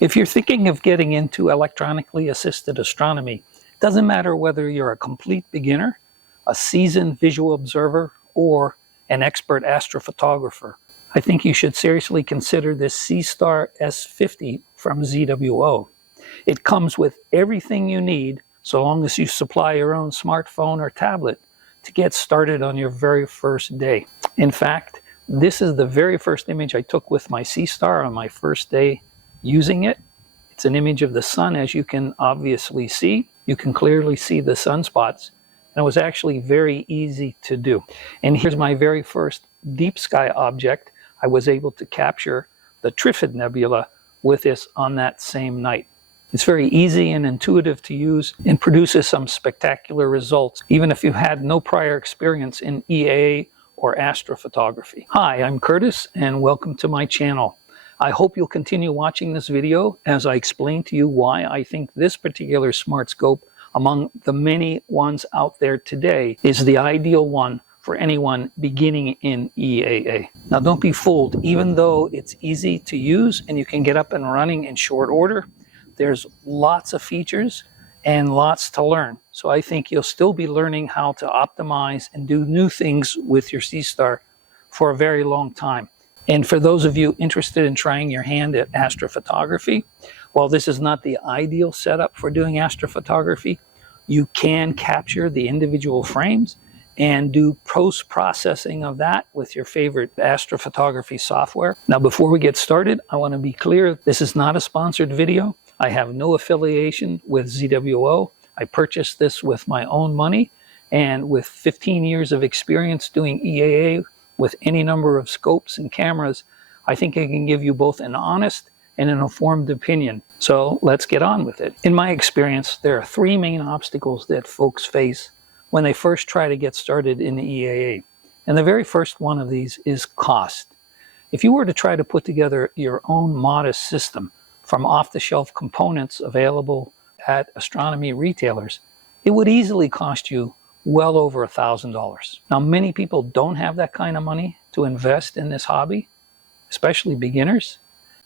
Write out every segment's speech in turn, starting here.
If you're thinking of getting into electronically assisted astronomy, it doesn't matter whether you're a complete beginner, a seasoned visual observer, or an expert astrophotographer. I think you should seriously consider this Seestar S50 from ZWO. It comes with everything you need, so long as you supply your own smartphone or tablet, to get started on your very first day. In fact, this is the very first image I took with my Seestar on my first day using it. It's an image of the sun, as you can obviously see. You can clearly see the sunspots. And it was actually very easy to do. And here's my very first deep sky object. I was able to capture the Trifid Nebula with this on that same night. It's very easy and intuitive to use and produces some spectacular results, even if you had no prior experience in EAA or astrophotography. Hi, I'm Curtis, and welcome to my channel. I hope you'll continue watching this video as I explain to you why I think this particular smart scope, among the many ones out there today, is the ideal one for anyone beginning in EAA. Now, don't be fooled. Even though it's easy to use and you can get up and running in short order, there's lots of features and lots to learn. So I think you'll still be learning how to optimize and do new things with your Seestar for a very long time. And for those of you interested in trying your hand at astrophotography, while this is not the ideal setup for doing astrophotography, you can capture the individual frames and do post-processing of that with your favorite astrophotography software. Now, before we get started, I want to be clear, this is not a sponsored video. I have no affiliation with ZWO. I purchased this with my own money, and with 15 years of experience doing EAA with any number of scopes and cameras, I think I can give you both an honest and an informed opinion. So let's get on with it. In my experience, there are three main obstacles that folks face when they first try to get started in the EAA. And the very first one of these is cost. If you were to try to put together your own modest system from off-the-shelf components available at astronomy retailers, it would easily cost you well over $1,000. Now, many people don't have that kind of money to invest in this hobby, especially beginners.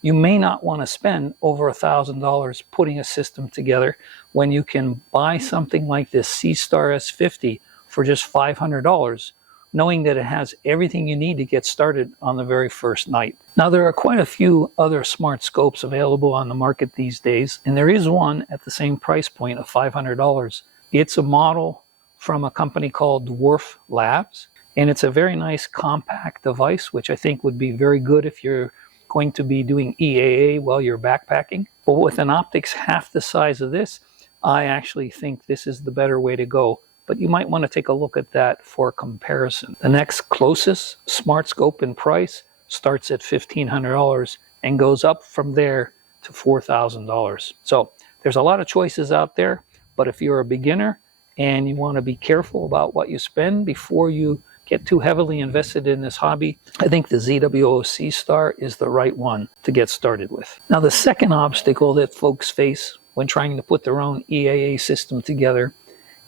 You may not want to spend over $1,000 putting a system together when you can buy something like this Seestar S50 for just $500, knowing that it has everything you need to get started on the very first night. Now, there are quite a few other smart scopes available on the market these days, and there is one at the same price point of $500. It's a model from a company called Dwarf Labs, and it's a very nice compact device, which I think would be very good if you're going to be doing EAA while you're backpacking. But with an optics half the size of this, I actually think this is the better way to go. But you might want to take a look at that for comparison. The next closest smart scope in price starts at $1,500 and goes up from there to $4,000. So there's a lot of choices out there, but if you're a beginner and you want to be careful about what you spend before you get too heavily invested in this hobby, I think the ZWO Seestar is the right one to get started with. Now, the second obstacle that folks face when trying to put their own EAA system together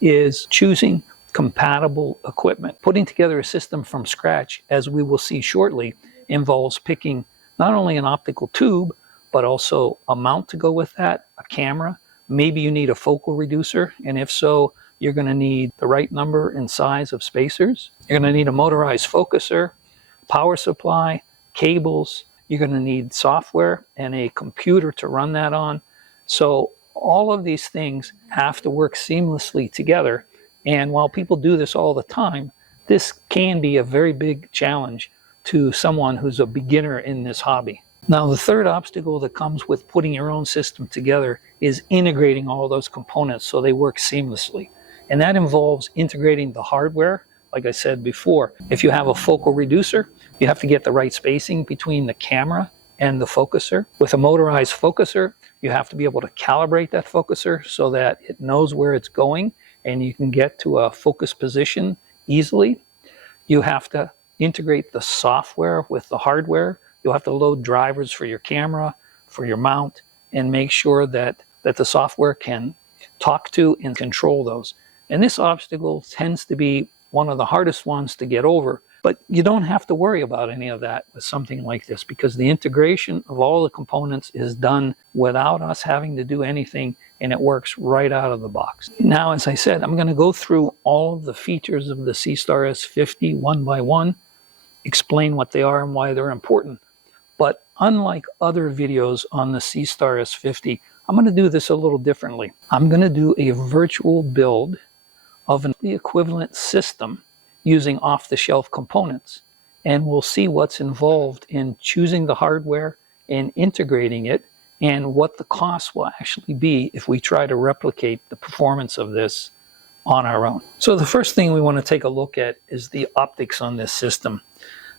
is choosing compatible equipment. Putting together a system from scratch, as we will see shortly, involves picking not only an optical tube, but also a mount to go with that, a camera. Maybe you need a focal reducer, and if so, you're going to need the right number and size of spacers. You're going to need a motorized focuser, power supply, cables. You're going to need software and a computer to run that on. So all of these things have to work seamlessly together. And while people do this all the time, this can be a very big challenge to someone who's a beginner in this hobby. Now, the third obstacle that comes with putting your own system together is integrating all those components so they work seamlessly. And that involves integrating the hardware. Like I said before, if you have a focal reducer, you have to get the right spacing between the camera and the focuser. With a motorized focuser, you have to be able to calibrate that focuser so that it knows where it's going and you can get to a focus position easily. You have to integrate the software with the hardware. You'll have to load drivers for your camera, for your mount, and make sure that the software can talk to and control those. And this obstacle tends to be one of the hardest ones to get over, But you don't have to worry about any of that with something like this, because the integration of all the components is done without us having to do anything, and it works right out of the box. Now, as I said, I'm going to go through all of the features of the Seestar S50 one by one, explain what they are and why they're important. But unlike other videos on the Seestar S50, I'm going to do this a little differently. I'm going to do a virtual build of the equivalent system using off-the-shelf components, and we'll see what's involved in choosing the hardware and integrating it, and what the cost will actually be if we try to replicate the performance of this on our own. So the first thing we want to take a look at is the optics on this system.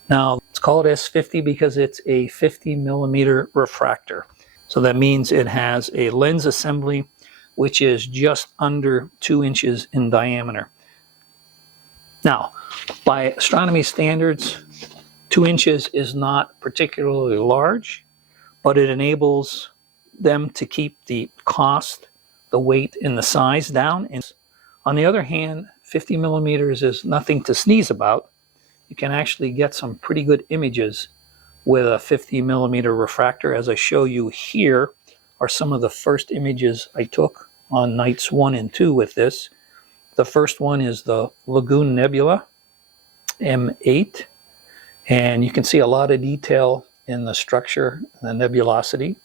Now, it's called S50 because it's a 50 millimeter refractor. So that means it has a lens assembly which is just under 2 inches in diameter. Now, by astronomy standards, 2 inches is not particularly large, but it enables them to keep the cost, the weight, and the size down. And on the other hand, 50 millimeters is nothing to sneeze about. You can actually get some pretty good images with a 50 millimeter refractor. As I show you here are some of the first images I took on nights 1 and 2 with this. The first one is the Lagoon Nebula, M8, and you can see a lot of detail in the structure, the nebulosity.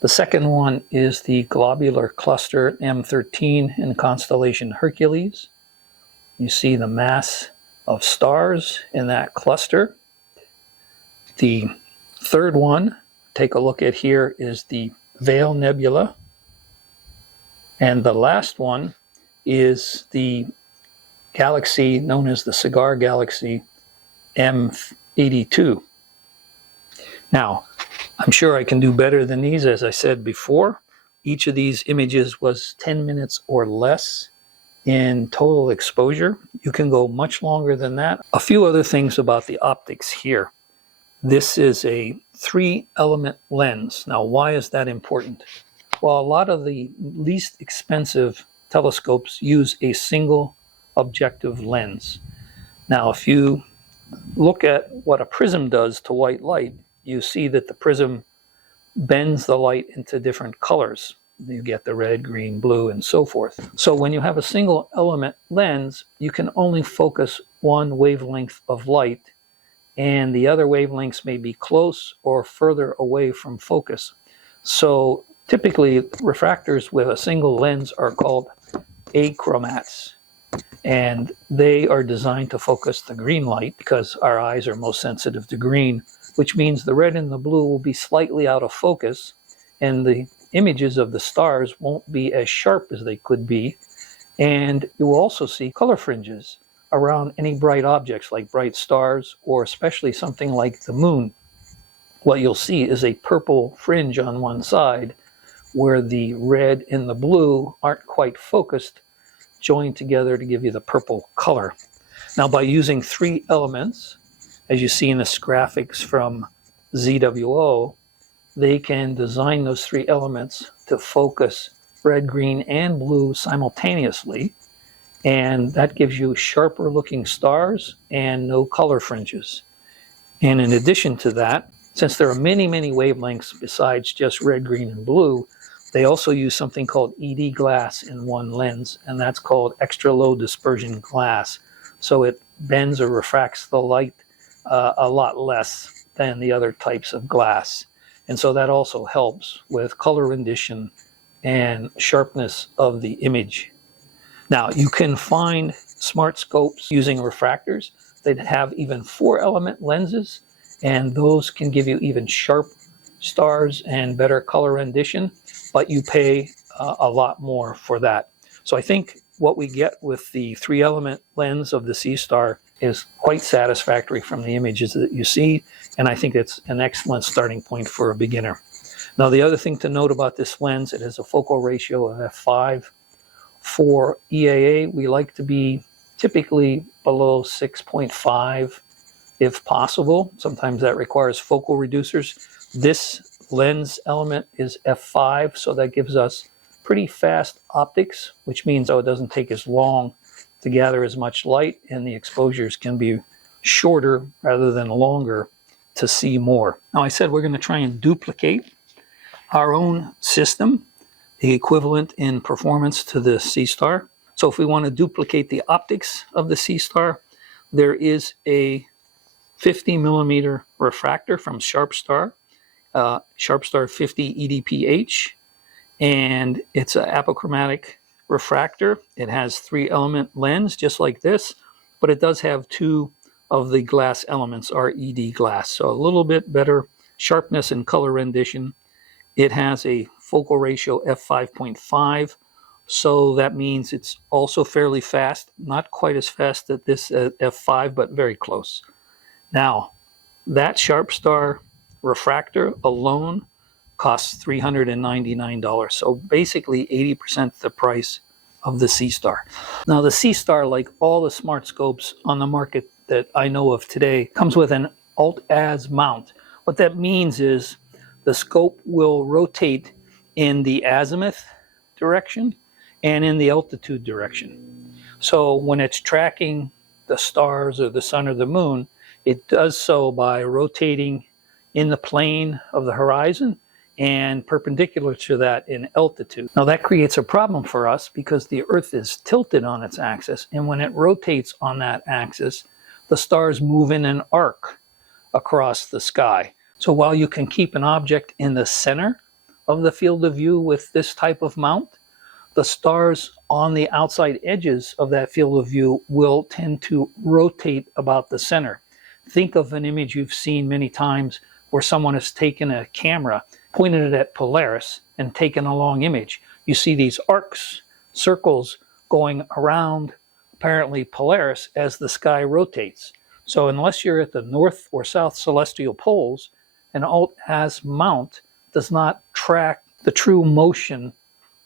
The second one is the Globular Cluster, M13, in constellation Hercules. You see the mass of stars in that cluster. The third one, take a look at here, is the Veil Nebula. And the last one is the galaxy known as the Cigar Galaxy, M82. Now, I'm sure I can do better than these. As I said before, each of these images was 10 minutes or less in total exposure. You can go much longer than that. A few other things about the optics here. This is a 3-element lens. Now, why is that important? Well, a lot of the least expensive telescopes use a single objective lens. Now, if you look at what a prism does to white light, you see that the prism bends the light into different colors. You get the red, green, blue, and so forth. So when you have a single element lens, you can only focus one wavelength of light, and the other wavelengths may be close or further away from focus. So typically, refractors with a single lens are called achromats, and they are designed to focus the green light because our eyes are most sensitive to green, which means the red and the blue will be slightly out of focus, and the images of the stars won't be as sharp as they could be, and you will also see color fringes around any bright objects like bright stars, or especially something like the moon. What you'll see is a purple fringe on one side where the red and the blue aren't quite focused, joined together to give you the purple color. Now, by using 3 elements, as you see in this graphics from ZWO, they can design those 3 elements to focus red, green, and blue simultaneously, and that gives you sharper looking stars and no color fringes. And in addition to that, since there are many, many wavelengths besides just red, green, and blue, they also use something called ED glass in one lens, and that's called extra low dispersion glass. So it bends or refracts the light a lot less than the other types of glass. And so that also helps with color rendition and sharpness of the image. Now, you can find smart scopes using refractors that have even 4-element lenses, and those can give you even sharp stars and better color rendition, but you pay a lot more for that. So I think what we get with the 3-element lens of the Seestar is quite satisfactory from the images that you see, and I think it's an excellent starting point for a beginner. Now, the other thing to note about this lens, it has a focal ratio of f5. For EAA, we like to be typically below 6.5 if possible. Sometimes that requires focal reducers. This lens element is f5, so that gives us pretty fast optics, which means it doesn't take as long to gather as much light, and the exposures can be shorter rather than longer to see more. Now I said we're going to try and duplicate our own system, the equivalent in performance to the Seestar. So if we want to duplicate the optics of the Seestar, there is a 50 millimeter refractor from Sharpstar, Sharpstar 50 EDPH, and it's an apochromatic refractor. It has 3-element lens just like this, but it does have 2 of the glass elements are ED glass, so a little bit better sharpness and color rendition. It has a focal ratio f5.5, so that means it's also fairly fast, not quite as fast as this f5, but very close. Now, that Sharpstar refractor alone costs $399, so basically 80% the price of the Seestar. Now, the Seestar, like all the smart scopes on the market that I know of today, comes with an Alt-Az mount. What that means is the scope will rotate in the azimuth direction and in the altitude direction. So when it's tracking the stars or the sun or the moon, it does so by rotating in the plane of the horizon and perpendicular to that in altitude. Now that creates a problem for us because the Earth is tilted on its axis, and when it rotates on that axis, the stars move in an arc across the sky. So while you can keep an object in the center of the field of view with this type of mount, the stars on the outside edges of that field of view will tend to rotate about the center. Think of an image you've seen many times where someone has taken a camera, pointed it at Polaris, and taken a long image. You see these arcs, circles going around apparently Polaris as the sky rotates. So unless you're at the north or south celestial poles, an Alt-Az mount does not track the true motion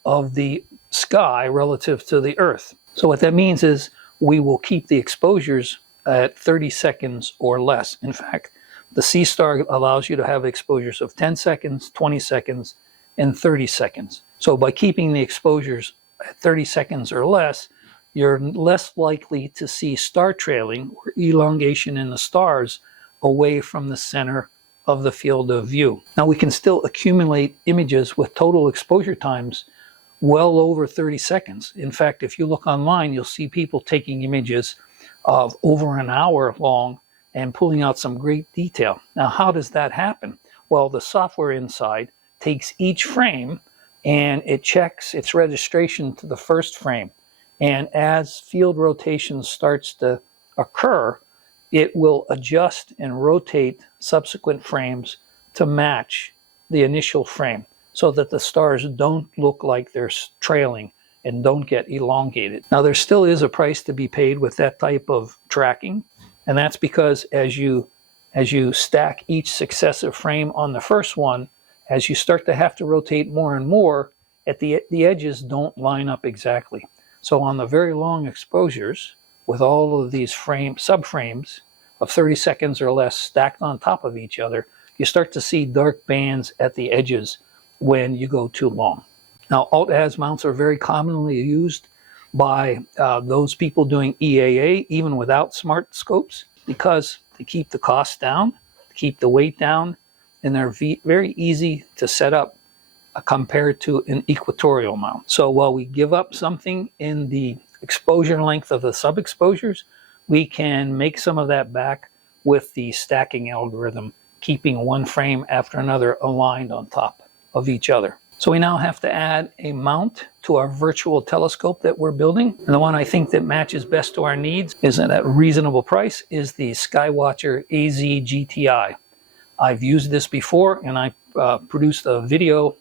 of the sky relative to the Earth. So what that means is we will keep the exposures at 30 seconds or less. In fact, the Seestar allows you to have exposures of 10 seconds, 20 seconds, and 30 seconds. So by keeping the exposures at 30 seconds or less, you're less likely to see star trailing or elongation in the stars away from the center of the field of view. Now we can still accumulate images with total exposure times well over 30 seconds. In fact, if you look online, you'll see people taking images of over an hour long and pulling out some great detail. Now, how does that happen? Well, the software inside takes each frame and it checks its registration to the first frame. And as field rotation starts to occur, it will adjust and rotate subsequent frames to match the initial frame so that the stars don't look like they're trailing and don't get elongated. Now, there still is a price to be paid with that type of tracking, and that's because as you stack each successive frame on the first one, as you start to have to rotate more and more, the edges don't line up exactly. So on the very long exposures, with all of these subframes of 30 seconds or less stacked on top of each other, you start to see dark bands at the edges when you go too long. Now, Alt-Az mounts are very commonly used by those people doing EAA, even without smart scopes, because they keep the cost down, keep the weight down, and they're very easy to set up compared to an equatorial mount. So while we give up something in the exposure length of the sub-exposures, we can make some of that back with the stacking algorithm, keeping one frame after another aligned on top of each other. So we now have to add a mount to our virtual telescope that we're building. And the one I think that matches best to our needs is at a reasonable price is the Skywatcher AZ GTI. I've used this before, and I produced a video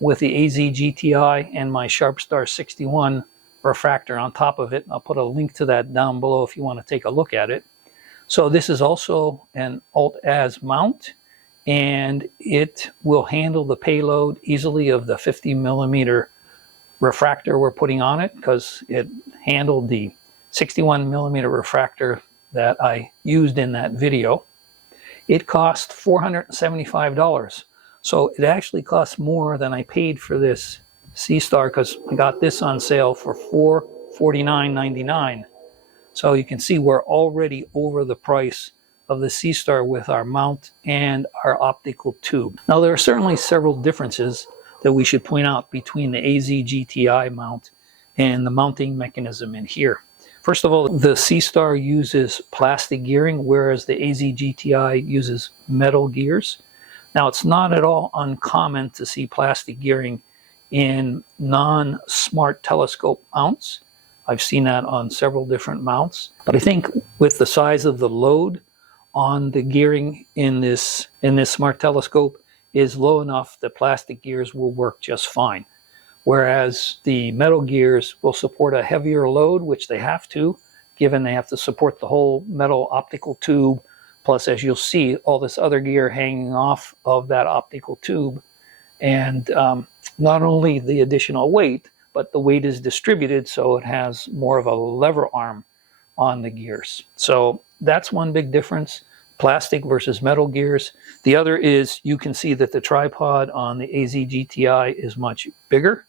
with the AZ GTI and my Sharpstar 61 refractor on top of it. I'll put a link to that down below if you want to take a look at it. So this is also an Alt-Az mount, and it will handle the payload easily of the 50 millimeter refractor we're putting on it, because it handled the 61 millimeter refractor that I used in that video. It cost $475. So it actually costs more than I paid for this Seestar, because I got this on sale for $449.99. So you can see we're already over the price of the Seestar with our mount and our optical tube. Now there are certainly several differences that we should point out between the AZ-GTI mount and the mounting mechanism in here. First of all, the Seestar uses plastic gearing, whereas the AZ-GTI uses metal gears. Now it's not at all uncommon to see plastic gearing in non-smart telescope mounts. I've seen that on several different mounts. But I think with the size of the load on the gearing in this smart telescope is low enough that plastic gears will work just fine. Whereas the metal gears will support a heavier load, which they have to, given they have to support the whole metal optical tube, plus, as you'll see, all this other gear hanging off of that optical tube. And not only the additional weight, but the weight is distributed, so it has more of a lever arm on the gears. So that's one big difference, plastic versus metal gears. The other is you can see that the tripod on the AZ-GTI is much bigger.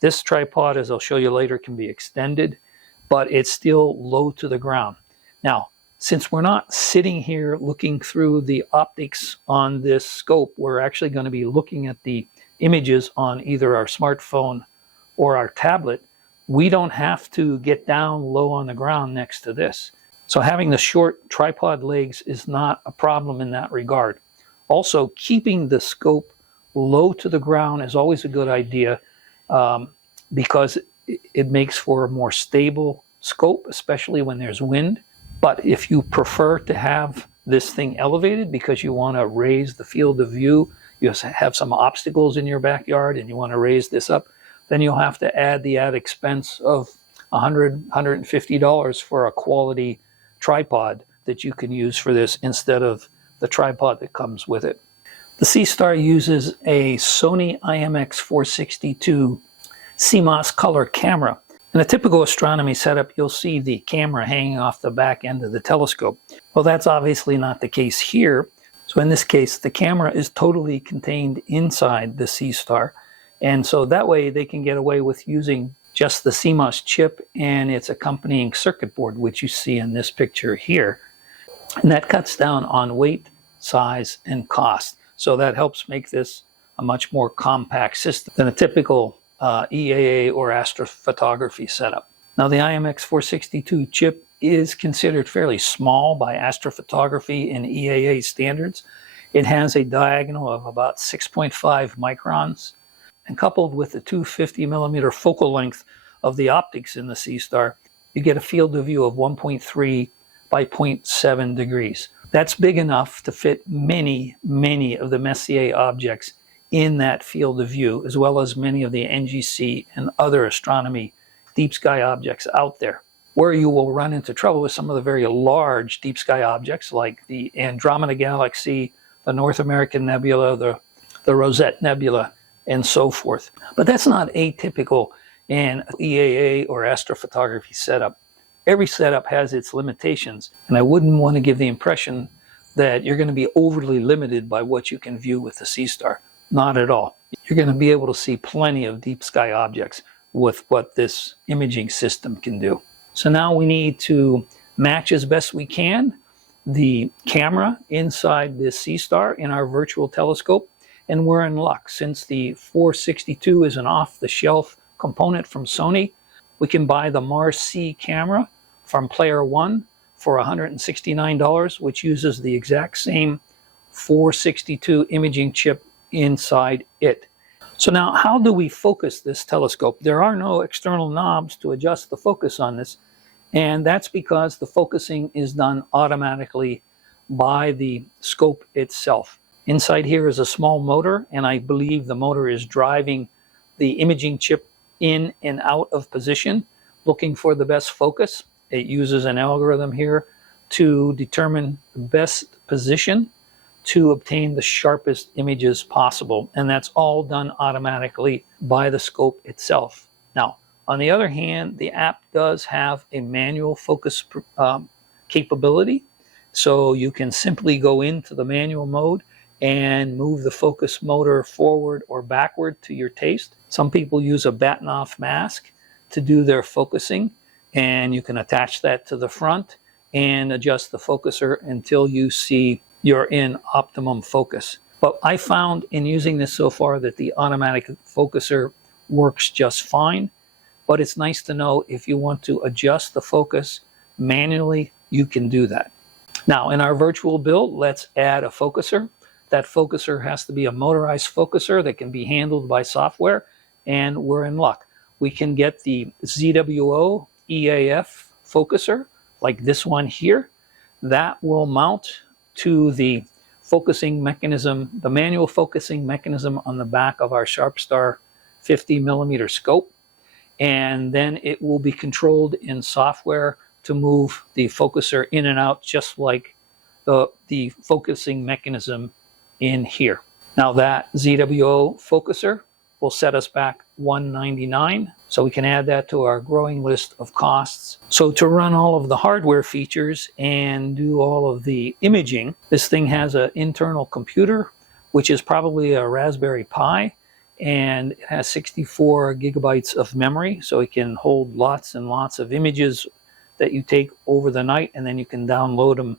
This tripod, as I'll show you later, can be extended, but it's still low to the ground. Now, since we're not sitting here looking through the optics on this scope, we're actually going to be looking at the images on either our smartphone or our tablet. We don't have to get down low on the ground next to this. So having the short tripod legs is not a problem in that regard. Also, keeping the scope low to the ground is always a good idea because it makes for a more stable scope, especially when there's wind. But if you prefer to have this thing elevated because you want to raise the field of view, you have some obstacles in your backyard and you want to raise this up, then you'll have to add the added expense of $100, $150 for a quality tripod that you can use for this instead of the tripod that comes with it. The Seestar uses a Sony IMX462 CMOS color camera. In a typical astronomy setup, you'll see the camera hanging off the back end of the telescope. Well, that's obviously not the case here. So in this case, the camera is totally contained inside the Seestar. And so that way they can get away with using just the CMOS chip and its accompanying circuit board, which you see in this picture here. And that cuts down on weight, size, and cost. So that helps make this a much more compact system than a typical EAA or astrophotography setup. Now the IMX462 chip is considered fairly small by astrophotography and EAA standards. It has a diagonal of about 6.5 microns, and coupled with the 250 millimeter focal length of the optics in the Seestar, you get a field of view of 1.3 by 0.7 degrees. That's big enough to fit many of the Messier objects in that field of view, as well as many of the NGC and other astronomy deep sky objects out there. Where you will run into trouble with some of the very large deep sky objects like the Andromeda Galaxy, the North American Nebula, the Rosette Nebula, and so forth. But that's not atypical in EAA or astrophotography setup. Every setup has its limitations, and I wouldn't want to give the impression that you're going to be overly limited by what you can view with the Seestar. Not at all. You're going to be able to see plenty of deep sky objects with what this imaging system can do. So now we need to match as best we can the camera inside this Seestar in our virtual telescope, and we're in luck. Since the 462 is an off-the-shelf component from Sony, we can buy the Mars C camera from Player One for $169, which uses the exact same 462 imaging chip inside it. So now, how do we focus this telescope? There are no external knobs to adjust the focus on this, and that's because the focusing is done automatically by the scope itself. Inside here is a small motor, and I believe the motor is driving the imaging chip in and out of position, looking for the best focus. It uses an algorithm here to determine the best position to obtain the sharpest images possible, and that's all done automatically by the scope itself. Now, on the other hand, the app does have a manual focus capability, so you can simply go into the manual mode and move the focus motor forward or backward to your taste. Some people use a Bahtinov mask to do their focusing, and you can attach that to the front and adjust the focuser until you see you're in optimum focus. But I found in using this so far that the automatic focuser works just fine, but it's nice to know if you want to adjust the focus manually, you can do that. Now in our virtual build, let's add a focuser. That focuser has to be a motorized focuser that can be handled by software, and we're in luck. We can get the ZWO EAF focuser, like this one here. That will mount to the focusing mechanism, the manual focusing mechanism on the back of our SharpStar 50mm scope. And then it will be controlled in software to move the focuser in and out, just like the focusing mechanism in here. Now that ZWO focuser will set us back $199, so we can add that to our growing list of costs. So to run all of the hardware features and do all of the imaging, this thing has an internal computer, which is probably a Raspberry Pi, and it has 64 gigabytes of memory, so it can hold lots and lots of images that you take over the night, and then you can download them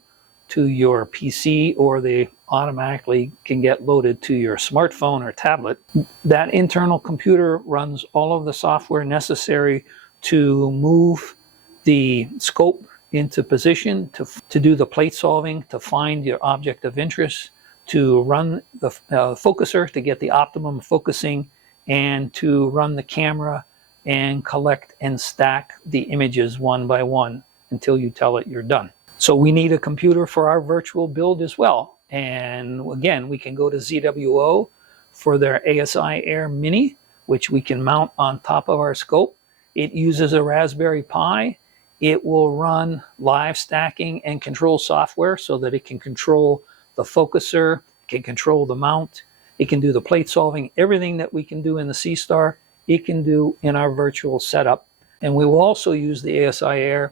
to your PC, or they automatically can get loaded to your smartphone or tablet. That internal computer runs all of the software necessary to move the scope into position, to do the plate solving, to find your object of interest, to run the focuser to get the optimum focusing, and to run the camera and collect and stack the images one by one until you tell it you're done. So we need a computer for our virtual build as well. And again, we can go to ZWO for their ASIAIR Mini, which we can mount on top of our scope. It uses a Raspberry Pi. It will run live stacking and control software so that it can control the focuser, it can control the mount, it can do the plate solving. Everything that we can do in the Seestar, it can do in our virtual setup. And we will also use the ASIAIR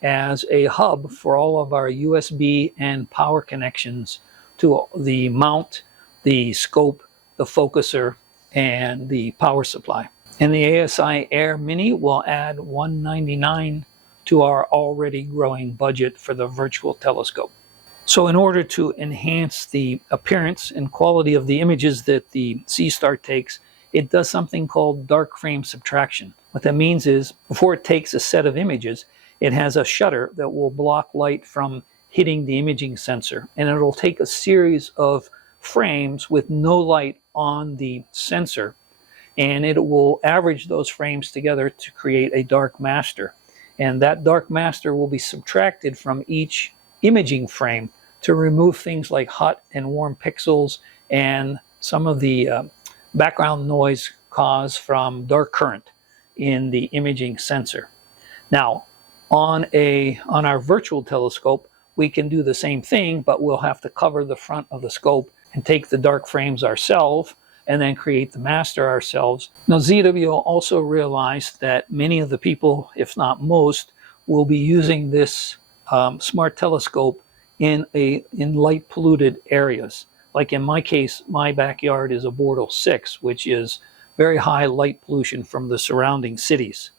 as a hub for all of our USB and power connections to the mount, the scope, the focuser, and the power supply. And the ASIAIR Mini will add $199 to our already growing budget for the virtual telescope. So in order to enhance the appearance and quality of the images that the Seestar takes, it does something called dark frame subtraction. What that means is, before it takes a set of images, it has a shutter that will block light from hitting the imaging sensor, and it will take a series of frames with no light on the sensor, and it will average those frames together to create a dark master. And that dark master will be subtracted from each imaging frame to remove things like hot and warm pixels and some of the background noise caused from dark current in the imaging sensor. Now, on our virtual telescope, we can do the same thing, but we'll have to cover the front of the scope and take the dark frames ourselves and then create the master ourselves. Now, ZWO also realized that many of the people, if not most, will be using this smart telescope in light polluted areas. Like in my case, my backyard is a Bortle 6, which is very high light pollution from the surrounding cities.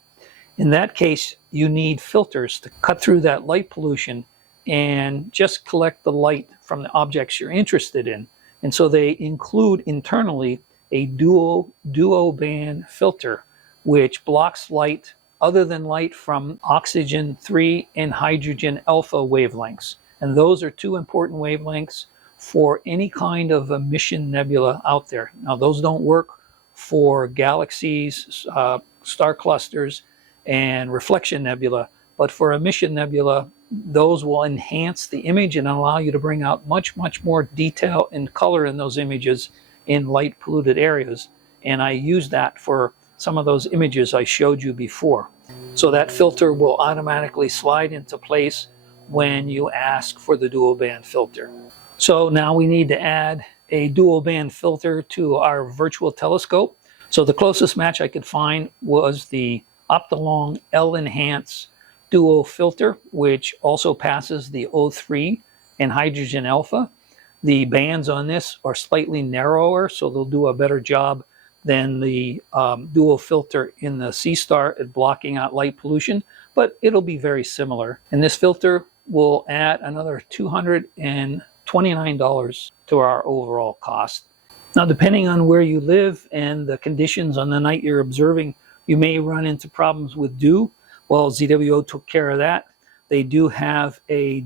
In that case, you need filters to cut through that light pollution and just collect the light from the objects you're interested in. And so they include internally a duo band filter, which blocks light other than light from oxygen 3 and hydrogen alpha wavelengths. And those are two important wavelengths for any kind of emission nebula out there. Now, those don't work for galaxies, star clusters, and reflection nebula, but for emission nebula, those will enhance the image and allow you to bring out much more detail and color in those images in light polluted areas. And I use that for some of those images I showed you before. So that filter will automatically slide into place when you ask for the dual band filter. So now we need to add a dual band filter to our virtual telescope. So the closest match I could find was the Optolong L-Enhance Duo filter, which also passes the O3 and hydrogen alpha. The bands on this are slightly narrower, so they'll do a better job than the dual filter in the Seestar at blocking out light pollution, but it'll be very similar. And this filter will add another $229 to our overall cost. Now, depending on where you live and the conditions on the night you're observing, you may run into problems with dew. Well, ZWO took care of that. They do have a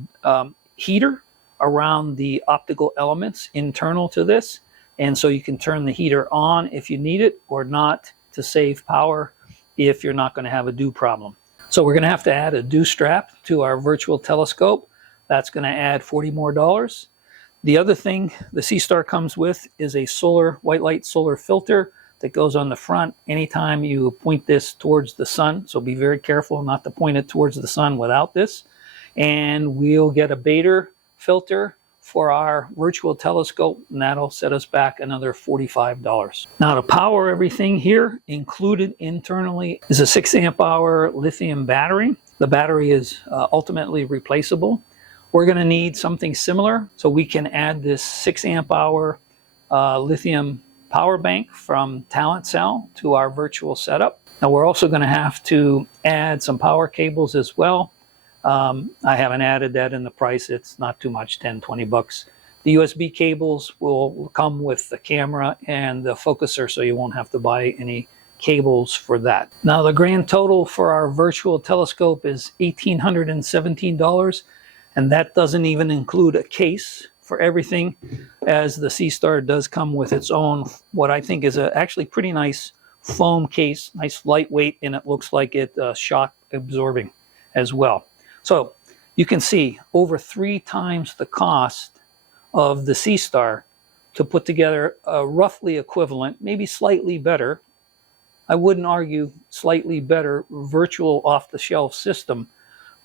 heater around the optical elements internal to this. And so you can turn the heater on if you need it or not to save power if you're not going to have a dew problem. So we're going to have to add a dew strap to our virtual telescope. That's going to add $40 more. The other thing the Seestar comes with is a white light solar filter that goes on the front anytime you point this towards the sun. So be very careful not to point it towards the sun without this. And we'll get a Bader filter for our virtual telescope, and that'll set us back another $45. Now, to power everything here, included internally is a 6 amp hour lithium battery. The battery is ultimately replaceable. We're going to need something similar, so we can add this 6 amp hour lithium power bank from Talent Cell to our virtual setup. Now, we're also going to have to add some power cables as well. I haven't added that in the price. It's not too much, 10, 20 bucks. The USB cables will come with the camera and the focuser, so you won't have to buy any cables for that. Now, the grand total for our virtual telescope is $1,817, and that doesn't even include a case for everything, as the Seestar does come with its own, what I think is actually pretty nice foam case, nice lightweight, and it looks like it's shock absorbing as well. So you can see over 3 times the cost of the Seestar to put together a roughly equivalent, maybe slightly better, I wouldn't argue slightly better, virtual off-the-shelf system.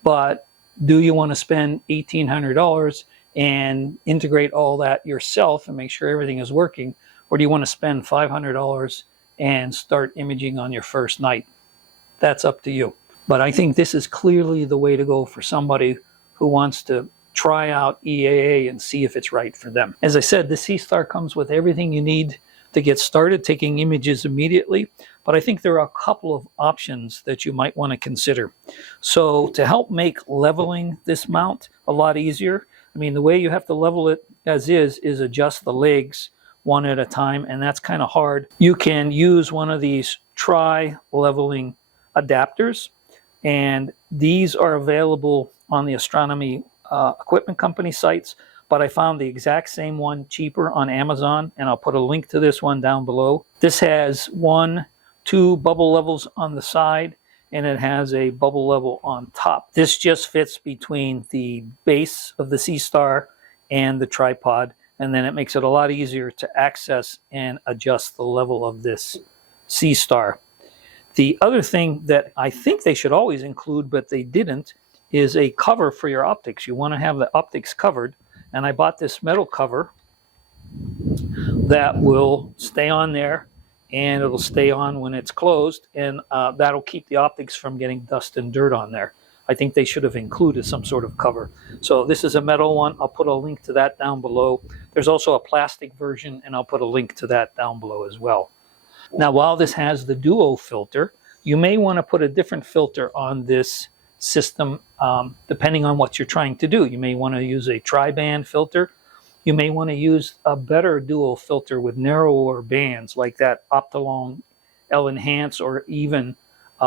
But do you want to spend $1,800 and integrate all that yourself and make sure everything is working? Or do you want to spend $500 and start imaging on your first night? That's up to you. But I think this is clearly the way to go for somebody who wants to try out EAA and see if it's right for them. As I said, the Seestar comes with everything you need to get started taking images immediately, but I think there are a couple of options that you might want to consider. So to help make leveling this mount a lot easier, I mean, the way you have to level it as is adjust the legs one at a time, and that's kind of hard. You can use one of these tri-leveling adapters, and these are available on the astronomy equipment company sites, but I found the exact same one cheaper on Amazon, and I'll put a link to this one down below. This has 1, 2 bubble levels on the side, and it has a bubble level on top. This just fits between the base of the Seestar and the tripod, and then it makes it a lot easier to access and adjust the level of this Seestar. The other thing that I think they should always include, but they didn't, is a cover for your optics. You want to have the optics covered, and I bought this metal cover that will stay on there, and it'll stay on when it's closed, and that'll keep the optics from getting dust and dirt on there. I think they should have included some sort of cover. So this is a metal one. I'll put a link to that down below. There's also a plastic version, and I'll put a link to that down below as well. Now, while this has the duo filter, you may want to put a different filter on this system depending on what you're trying to do. You may want to use a tri-band filter. You may want to use a better dual filter with narrower bands like that Optolong L-Enhance, or even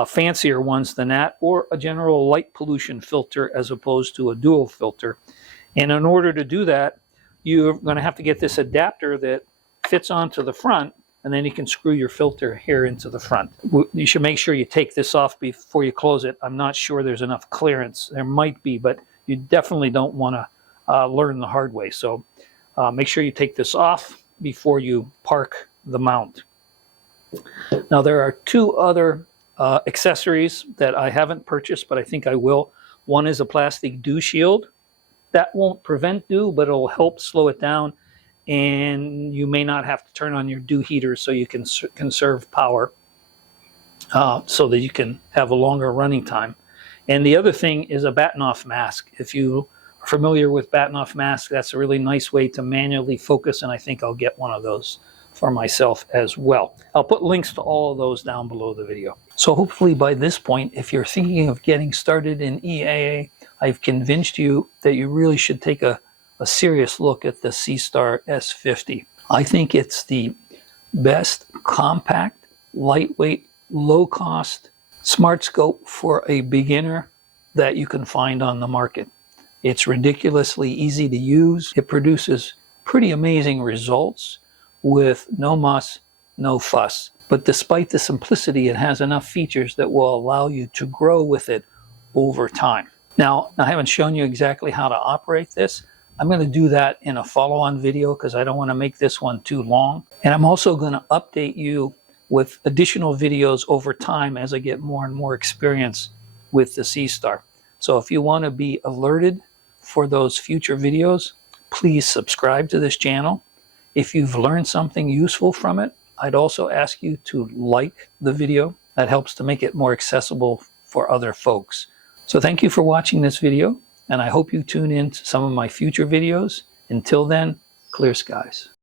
fancier ones than that, or a general light pollution filter as opposed to a dual filter. And in order to do that, you're going to have to get this adapter that fits onto the front, and then you can screw your filter here into the front. You should make sure you take this off before you close it. I'm not sure there's enough clearance. There might be, but you definitely don't want to learn the hard way. So make sure you take this off before you park the mount. Now, there are 2 other accessories that I haven't purchased, but I think I will. One is a plastic dew shield. That won't prevent dew, but it'll help slow it down. And you may not have to turn on your dew heater, so you can conserve power so that you can have a longer running time. And the other thing is a batten-off mask. If you are familiar with batten-off masks, that's a really nice way to manually focus, and I think I'll get one of those for myself as well. I'll put links to all of those down below the video. So hopefully by this point, if you're thinking of getting started in EAA, I've convinced you that you really should take a serious look at the Seestar S50. I think it's the best compact, lightweight, low-cost smart scope for a beginner that you can find on the market. It's ridiculously easy to use. It produces pretty amazing results with no muss, no fuss. But despite the simplicity, it has enough features that will allow you to grow with it over time. Now, I haven't shown you exactly how to operate this. I'm going to do that in a follow-on video because I don't want to make this one too long. And I'm also going to update you with additional videos over time as I get more and more experience with the Seestar. So if you want to be alerted for those future videos, please subscribe to this channel. If you've learned something useful from it, I'd also ask you to like the video. That helps to make it more accessible for other folks. So thank you for watching this video, and I hope you tune in to some of my future videos. Until then, clear skies.